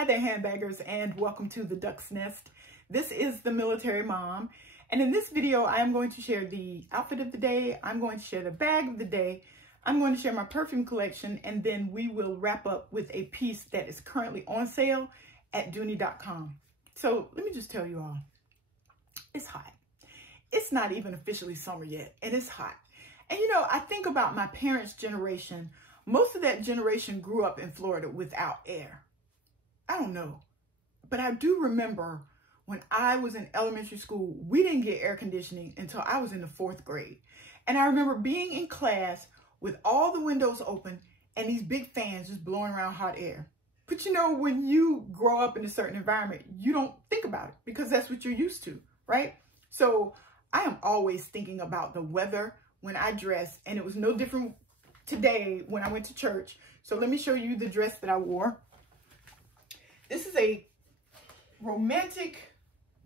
Hi there, handbaggers, and welcome to the Duck's Nest. This is the Military Mom, and in this video, I am going to share the outfit of the day. I'm going to share the bag of the day. I'm going to share my perfume collection, and then we will wrap up with a piece that is currently on sale at Dooney.com. So let me just tell you all, it's hot. It's not even officially summer yet, and it's hot. And you know, I think about my parents' generation. Most of that generation grew up in Florida without air. I don't know, but I do remember when I was in elementary school, we didn't get air conditioning until I was in the 4th grade. And I remember being in class with all the windows open and these big fans just blowing around hot air. But you know, when you grow up in a certain environment, you don't think about it because that's what you're used to, right? So I am always thinking about the weather when I dress, and it was no different today when I went to church. So let me show you the dress that I wore. This is a romantic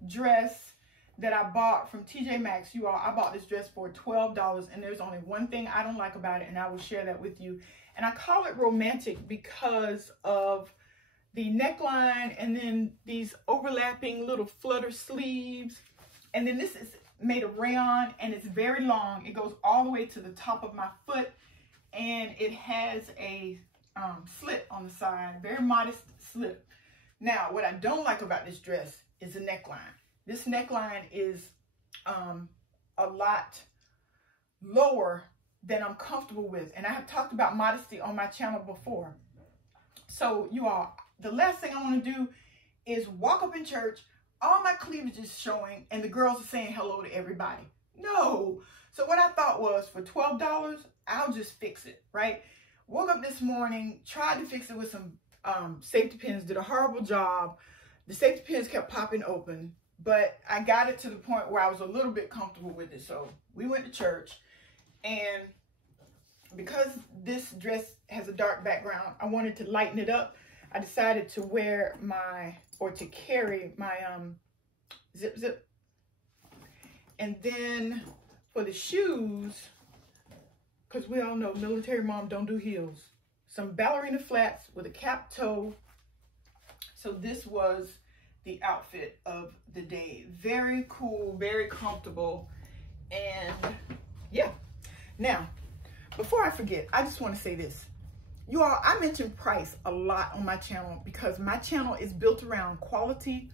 dress that I bought from TJ Maxx. You all, I bought this dress for $12, and there's only one thing I don't like about it, and I will share that with you. And I call it romantic because of the neckline and then these overlapping little flutter sleeves. And then this is made of rayon, and it's very long. It goes all the way to the top of my foot, and it has a slit on the side, very modest slit. Now, what I don't like about this dress is the neckline. This neckline is a lot lower than I'm comfortable with. And I have talked about modesty on my channel before. So you all, the last thing I want to do is walk up in church, all my cleavage is showing, and the girls are saying hello to everybody. No. So what I thought was, for $12, I'll just fix it, right? Woke up this morning, tried to fix it with some safety pins, did a horrible job. The safety pins kept popping open, but I got it to the point where I was a little bit comfortable with it. So we went to church, and because this dress has a dark background, I wanted to lighten it up. I decided to wear to carry my zip. And then for the shoes, because we all know military mom don't do heels, some ballerina flats with a cap toe. So this was the outfit of the day. Very cool, very comfortable, and yeah. Now, before I forget, I just want to say this. You all, I mention price a lot on my channel because my channel is built around quality,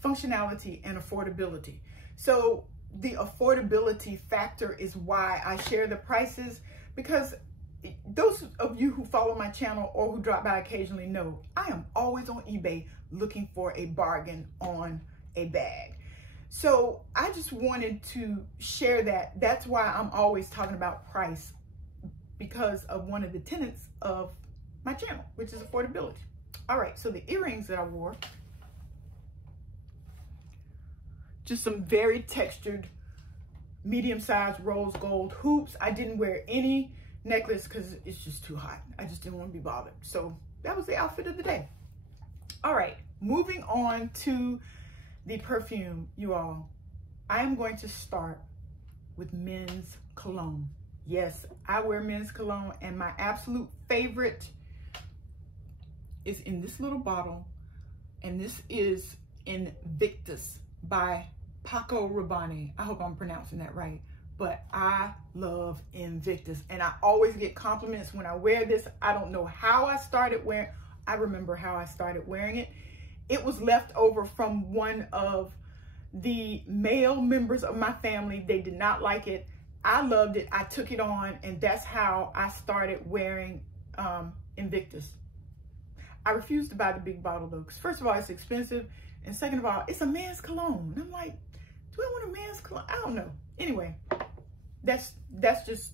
functionality, and affordability. So the affordability factor is why I share the prices, because those of you who follow my channel or who drop by occasionally know I am always on eBay looking for a bargain on a bag. So I just wanted to share that. That's why I'm always talking about price, because of one of the tenets of my channel, which is affordability. All right, so the earrings that I wore, just some very textured, medium-sized rose gold hoops. I didn't wear any necklace because it's just too hot. I just didn't want to be bothered. So that was the outfit of the day. All right, moving on to the perfume, you all. I am going to start with men's cologne. Yes, I wear men's cologne, and my absolute favorite is in this little bottle, and this is Invictus by Paco Rabanne. I hope I'm pronouncing that right. But I love Invictus, and I always get compliments when I wear this. I don't know how I started wearing. I remember how I started wearing it. It was left over from one of the male members of my family. They did not like it. I loved it. I took it on, and that's how I started wearing Invictus. I refused to buy the big bottle though, because first of all, it's expensive, and second of all, it's a man's cologne. And I'm like, do I want a man's cologne? I don't know. Anyway, that's just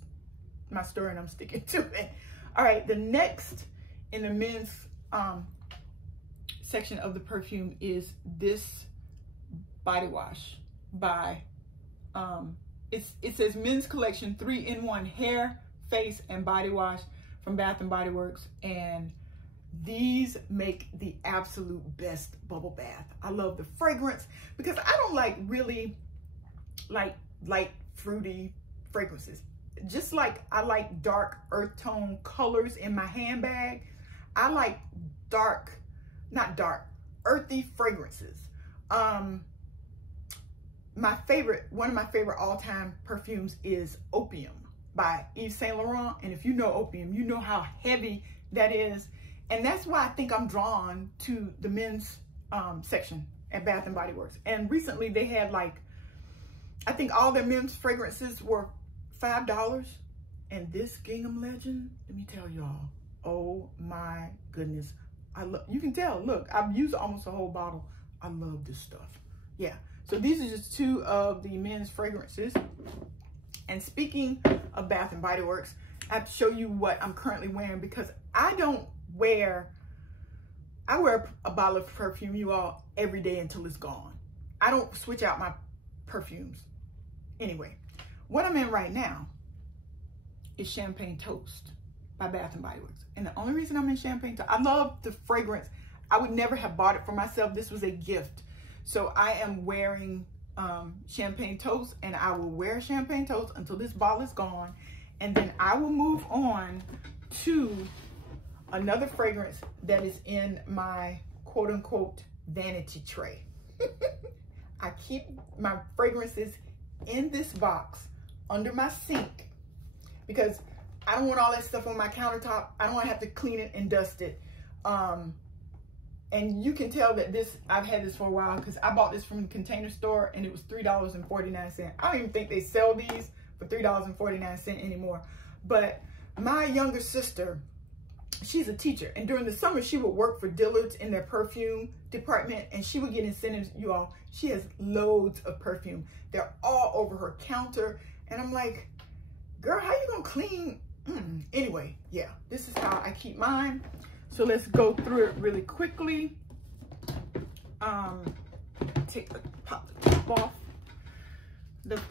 my story, and I'm sticking to it. All right, the next in the men's section of the perfume is this body wash by it says men's collection 3-in-1 hair, face, and body wash from Bath and Body Works, and these make the absolute best bubble bath. I love the fragrance because I don't like really light fruity fragrances. Just like I like dark earth tone colors in my handbag, I like dark not dark, earthy fragrances. My favorite, one of my favorite all-time perfumes is Opium by Yves Saint Laurent. And if you know Opium, you know how heavy that is. And that's why I think I'm drawn to the men's section at Bath & Body Works. And recently they had like, I think all their men's fragrances were $5. And this Gingham Legend, let me tell y'all, oh my goodness. You can tell, look, I've used almost a whole bottle. I love this stuff. Yeah, so these are just two of the men's fragrances. And speaking of Bath & Body Works, I have to show you what I'm currently wearing, because I wear a bottle of perfume, you all, every day until it's gone. I don't switch out my perfumes. Anyway, what I'm in right now is Champagne Toast by Bath & Body Works. And the only reason I'm in Champagne Toast, I love the fragrance. I would never have bought it for myself. This was a gift. So I am wearing Champagne Toast, and I will wear Champagne Toast until this bottle is gone. And then I will move on to another fragrance that is in my quote unquote vanity tray. I keep my fragrances in this box under my sink because I don't want all that stuff on my countertop. I don't want to have to clean it and dust it. And you can tell that I've had this for a while because I bought this from the Container Store and it was $3.49. I don't even think they sell these for $3.49 anymore. But my younger sister, she's a teacher, and during the summer she would work for Dillard's in their perfume department, and she would get incentives, you all. She has loads of perfume. They're all over her counter, and I'm like, girl, how you gonna clean? Anyway, yeah, this is how I keep mine. So let's go through it really quickly. Pop the top off.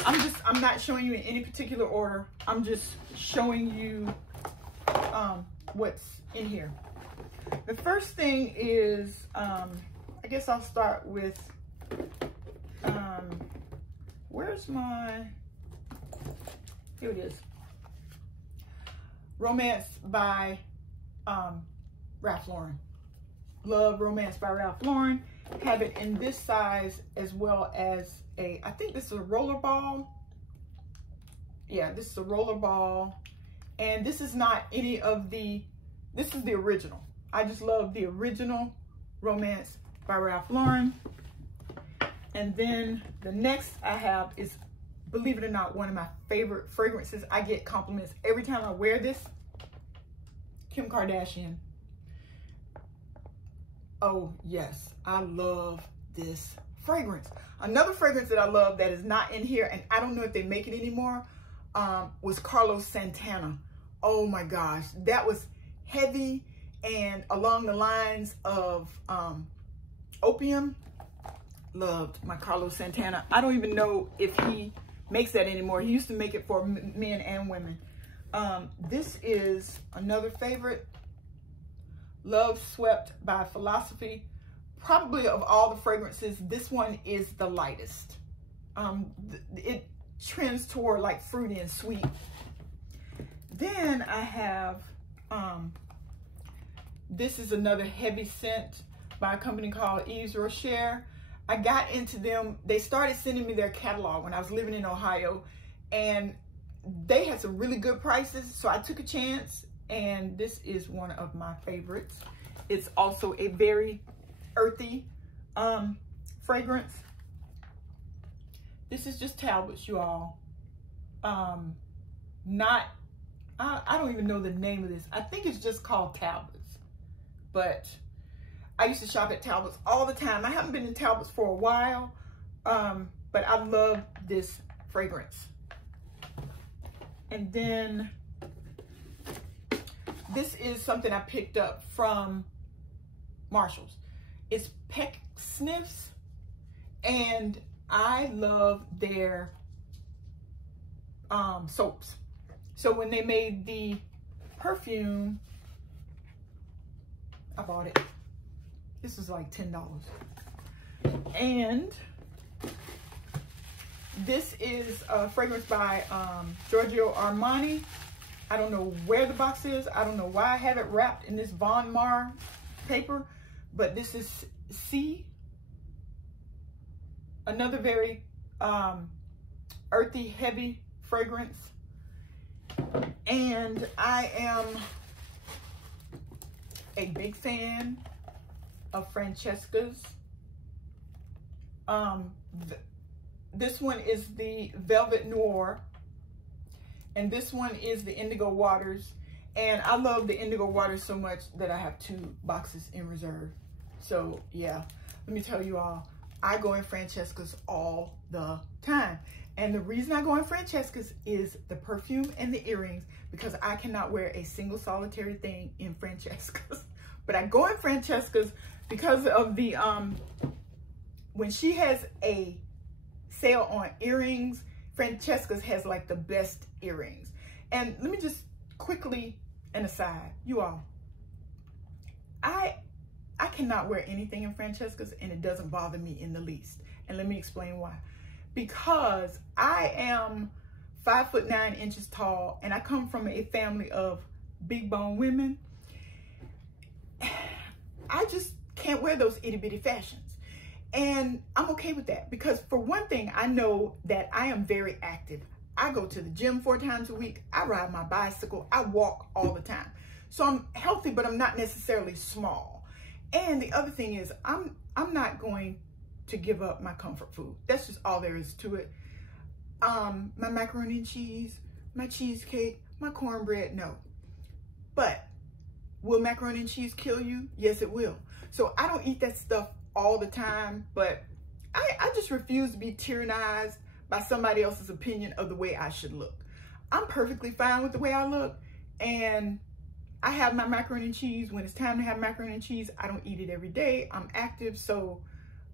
I'm not showing you in any particular order. I'm just showing you what's in here. The first thing is, I guess I'll start with, where's my, here it is. Romance by Ralph Lauren. Love Romance by Ralph Lauren. Have it in this size as well as I think this is a roller ball. Yeah, this is a roller ball. And this is not any of this is the original. I just love the original Romance by Ralph Lauren. And then the next I have is, believe it or not, one of my favorite fragrances. I get compliments every time I wear this. Kim Kardashian. Oh yes, I love this fragrance. Another fragrance that I love that is not in here, and I don't know if they make it anymore, was Carlos Santana. Oh my gosh, that was heavy and along the lines of Opium. Loved my Carlos Santana. I don't even know if he makes that anymore. He used to make it for men and women. This is another favorite, Love Swept by Philosophy. Probably of all the fragrances, this one is the lightest. It trends toward like fruity and sweet. Then I have, this is another heavy scent by a company called Yves Rocher. I got into them. They started sending me their catalog when I was living in Ohio, and they had some really good prices. So I took a chance, and this is one of my favorites. It's also a very earthy fragrance. This is just Talbot's, you all. I don't even know the name of this. I think it's just called Talbot's, but I used to shop at Talbot's all the time. I haven't been in Talbot's for a while, but I love this fragrance. And then this is something I picked up from Marshall's. It's Peck Sniffs, and I love their soaps. So when they made the perfume, I bought it. This is like $10. And this is a fragrance by Giorgio Armani. I don't know where the box is. I don't know why I have it wrapped in this Von Maur paper, but this is C, another very earthy, heavy fragrance. And I am a big fan of Francesca's. This one is the Velvet Noir, and this one is the Indigo Waters. And I love the Indigo Waters so much that I have 2 boxes in reserve. So yeah, let me tell you all, I go in Francesca's all the time. And the reason I go in Francesca's is the perfume and the earrings, because I cannot wear a single solitary thing in Francesca's. But I go in Francesca's because of the, when she has a sale on earrings, Francesca's has like the best earrings. And let me just quickly, an aside, you all, I cannot wear anything in Francesca's and it doesn't bother me in the least. And let me explain why. Because I am 5'9" tall, and I come from a family of big bone women. I just can't wear those itty bitty fashions. And I'm okay with that, because for one thing, I know that I am very active. I go to the gym 4 times a week. I ride my bicycle. I walk all the time. So I'm healthy, but I'm not necessarily small. And the other thing is, I'm not going to give up my comfort food. That's just all there is to it. My macaroni and cheese, my cheesecake, my cornbread, no. But will macaroni and cheese kill you? Yes, it will. So I don't eat that stuff all the time, but I just refuse to be tyrannized by somebody else's opinion of the way I should look. I'm perfectly fine with the way I look, and I have my macaroni and cheese when it's time to have macaroni and cheese. I don't eat it every day. I'm active, so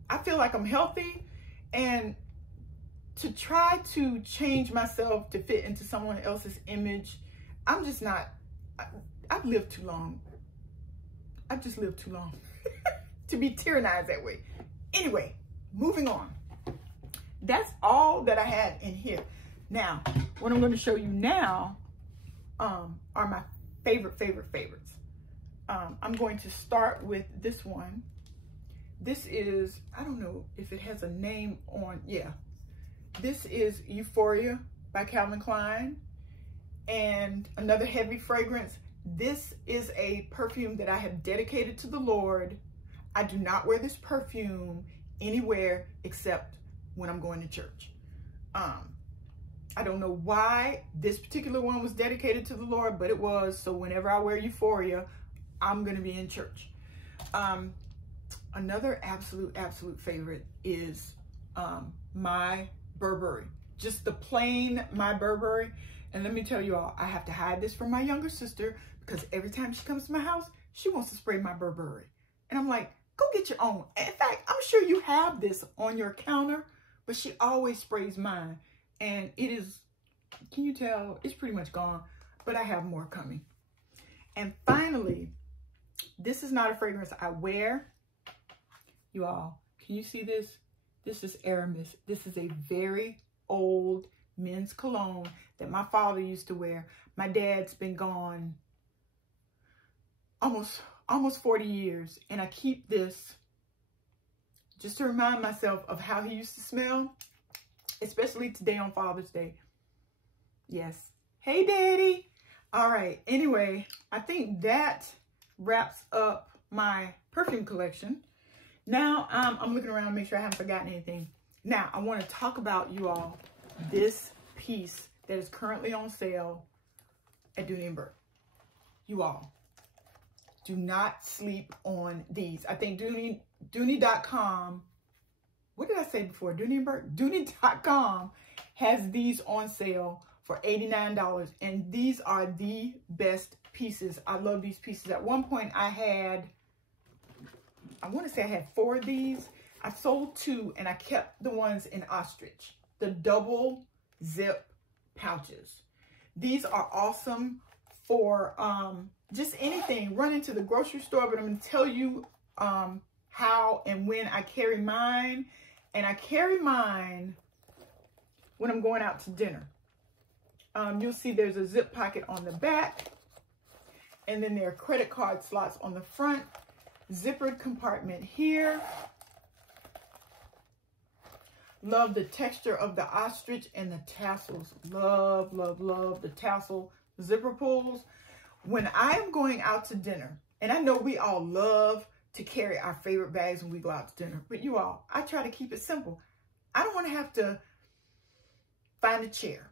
I feel like I'm healthy. And to try to change myself to fit into someone else's image, I'm just not, I've lived too long. I've just lived too long to be tyrannized that way. Anyway, moving on. That's all that I had in here. Now, what I'm going to show you now are my favorites. I'm going to start with this one. This is, I don't know if it has a name on, yeah. This is Euphoria by Calvin Klein, and another heavy fragrance. This is a perfume that I have dedicated to the Lord. I do not wear this perfume anywhere except when I'm going to church. I don't know why this particular one was dedicated to the Lord, but it was. So whenever I wear Euphoria, I'm going to be in church. Another absolute favorite is My Burberry. Just the plain My Burberry. And let me tell you all, I have to hide this from my younger sister, because every time she comes to my house, she wants to spray My Burberry. And I'm like, go get your own. In fact, I'm sure you have this on your counter, but she always sprays mine. And it is, can you tell, it's pretty much gone, but I have more coming. And finally, this is not a fragrance I wear. You all, can you see this? This is Aramis. This is a very old men's cologne that my father used to wear. My dad's been gone almost 40 years, and I keep this just to remind myself of how he used to smell, especially today on Father's Day. Yes. Hey, Daddy. All right. Anyway, I think that wraps up my perfume collection. Now, I'm looking around to make sure I haven't forgotten anything. Now, I want to talk about, you all, this piece that is currently on sale at Dooney & Bourke. You all, do not sleep on these. I think Dooney.com, what did I say before? Dooney & Bourke? Dooney.com has these on sale for $89, and these are the best pieces. I love these pieces. At one point, I want to say I had 4 of these. I sold 2, and I kept the ones in ostrich, the double zip pouches. These are awesome for just anything. Run into the grocery store, but I'm going to tell you how and when I carry mine. And I carry mine when I'm going out to dinner. You'll see there's a zip pocket on the back, and then there are credit card slots on the front. zippered compartment here. Love the texture of the ostrich and the tassels. Love, love, love the tassel zipper pulls. When I'm going out to dinner, and I know we all love to carry our favorite bags when we go out to dinner, but you all, I try to keep it simple. I don't want to have to find a chair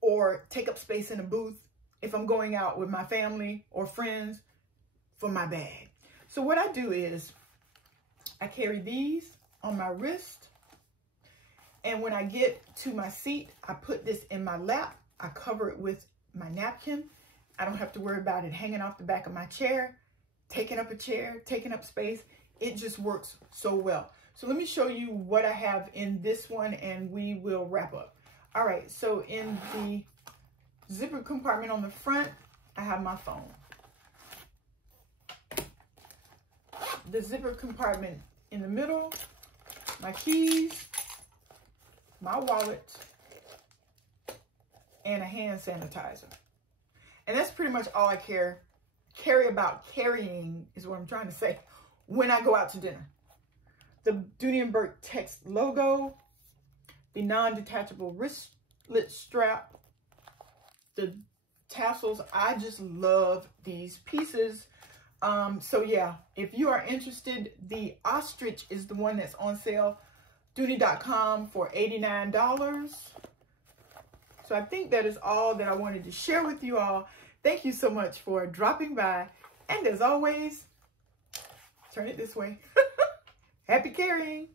or take up space in a booth if I'm going out with my family or friends for my bag. So what I do is I carry these on my wrist, and when I get to my seat, I put this in my lap. I cover it with my napkin. I don't have to worry about it hanging off the back of my chair, taking up a chair, taking up space. It just works so well. So let me show you what I have in this one and we will wrap up. All right, so in the zipper compartment on the front, I have my phone. The zipper compartment in the middle, my keys, my wallet, and a hand sanitizer. And that's pretty much all I carry about carrying, is what I'm trying to say, when I go out to dinner. The Dooney & Bourke text logo, the non-detachable wristlet strap, the tassels. I just love these pieces. So yeah, if you are interested, the ostrich is the one that's on sale, Dooney.com for $89. So I think that is all that I wanted to share with you all. Thank you so much for dropping by. And as always, turn it this way. Happy carrying.